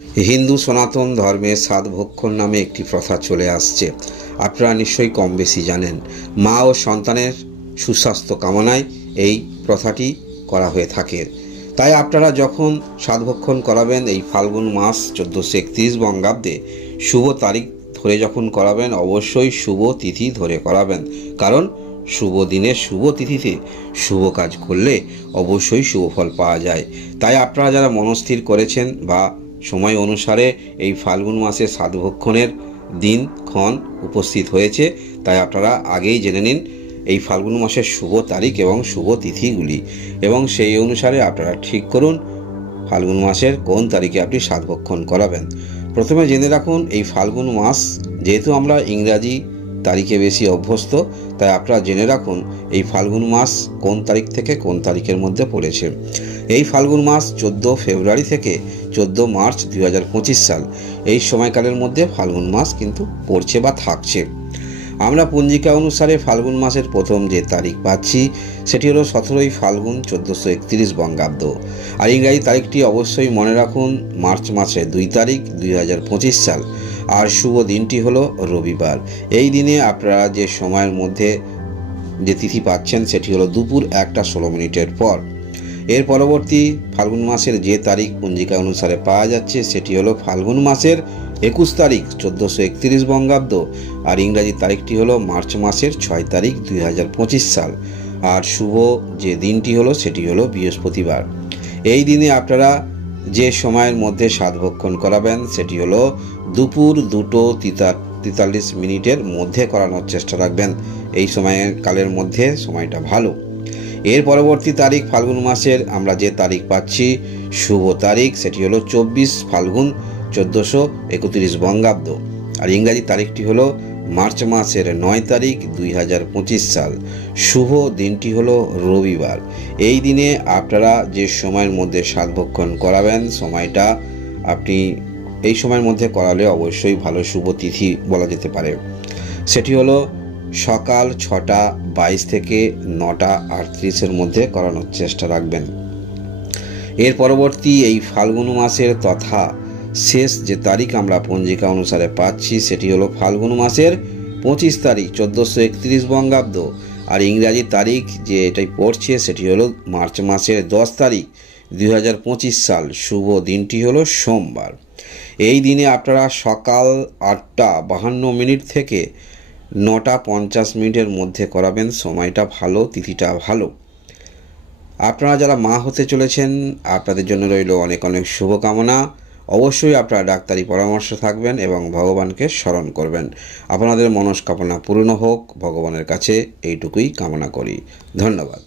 হিন্দু সনাতন ধর্মে সাতভক্ষণ নামে একটি প্রথা চলে আসছে। আপনারা নিশ্চয়ই কম বেশি জানেন। মা ও সন্তানের সুস্বাস্থ্য কামনায় এই প্রথাটি করা হয়ে থাকে। তাই আপনারা যখন সাতভক্ষণ করাবেন এই ফাল্গুন মাস 1431 বঙ্গাব্দে শুভ তারিখ ধরে যখন করাবেন, অবশ্যই শুভ তিথি ধরে করাবেন। কারণ শুভ দিনে শুভ তিথিতে শুভ কাজ করলে অবশ্যই শুভ ফল পাওয়া যায়। তাই আপনারা যারা মনস্থির করেছেন বা সময় অনুসারে এই ফাল্গুন মাসে সাতভক্ষণের দিনক্ষণ উপস্থিত হয়েছে, তাই আপনারা আগেই জেনে নিন এই ফাল্গুন মাসের শুভ তারিখ এবং শুভ তিথিগুলি, এবং সেই অনুসারে আপনারা ঠিক করুন ফাল্গুন মাসের কোন তারিখে আপনি সাতভক্ষণ করাবেন। প্রথমে জেনে রাখুন এই ফাল্গুন মাস, যেহেতু আমরা ইংরাজি তারিখে বেশি অভ্যস্ত, তাই আপনারা জেনে রাখুন এই ফাল্গুন মাস কোন তারিখ থেকে কোন তারিখের মধ্যে পড়েছে। এই ফাল্গুন মাস 14 ফেব্রুয়ারি থেকে 14 মার্চ 2025 সাল, এই সময়কালের মধ্যে ফাল্গুন মাস কিন্তু পড়ছে বা থাকছে। আমরা পঞ্জিকা অনুসারে ফাল্গুন মাসের প্রথম যে তারিখ পাচ্ছি সেটি হলো 17 ফাল্গুন 1431 বঙ্গাব্দ। আর ইংরাজি তারিখটি অবশ্যই মনে রাখুন মার্চ মাসের 2 তারিখ 2025 সাল। আর শুভ দিনটি হলো রবিবার। এই দিনে আপনারা যে সময়ের মধ্যে যে তিথি পাচ্ছেন সেটি হলো দুপুর 1টা 16 মিনিটের পর। এর পরবর্তী ফাল্গুন মাসের যে তারিখ পঞ্জিকা অনুসারে পাওয়া যাচ্ছে সেটি হলো ফাল্গুন মাসের 21 তারিখ 1431 বঙ্গাব্দ। আর ইংরাজি তারিখটি হলো মার্চ মাসের 6 তারিখ 2025 সাল। আর শুভ যে দিনটি হলো সেটি হলো বৃহস্পতিবার। এই দিনে আপনারা যে সময়ের মধ্যে সাতভক্ষণ করাবেন সেটি হলো দুপুর 2:43 মিনিটের মধ্যে করানোর চেষ্টা রাখবেন। এই সময়ের কালের মধ্যে সময়টা ভালো। এর পরবর্তী তারিখ ফাল্গুন মাসের আমরা যে তারিখ পাচ্ছি শুভ তারিখ সেটি হলো 24 ফাল্গুন 1431 বঙ্গাব্দ। আর ইংরাজি তারিখটি হলো মার্চ মাসের 9 তারিখ 2025 সাল। শুভ দিনটি হলো রবিবার। এই দিনে আপনারা যে সময়ের মধ্যে সাতভক্ষণ করাবেন সময়টা আপনি এই সময়ের মধ্যে করালে অবশ্যই ভালো শুভ তিথি বলা যেতে পারে। সেটি হলো সকাল 6টা 22 থেকে 9টা 38-এর মধ্যে করানোর চেষ্টা রাখবেন। এর পরবর্তী এই ফাল্গুন মাসের তথা শেষ যে তারিখ আমরা পঞ্জিকা অনুসারে পাচ্ছি সেটি হলো ফাল্গুন মাসের 25 তারিখ 1431 বঙ্গাব্দ। আর ইংরাজি তারিখ যে এটাই পড়ছে সেটি হলো মার্চ মাসের 10 তারিখ 2025 সাল। শুভ দিনটি হলো সোমবার। এই দিনে আপনারা সকাল 8টা 52 মিনিট থেকে 9টা 50 মিনিটের মধ্যে করাবেন। সময়টা ভালো, তিথিটা ভালো। আপনারা যারা মা হতে চলেছেন আপনাদের জন্য রইল অনেক অনেক শুভকামনা। অবশ্যই আপনারা ডাক্তারি পরামর্শ থাকবেন এবং ভগবানকে স্মরণ করবেন। আপনাদের মনস্কামনা পূর্ণ হোক, ভগবানের কাছে এইটুকুই কামনা করি। ধন্যবাদ।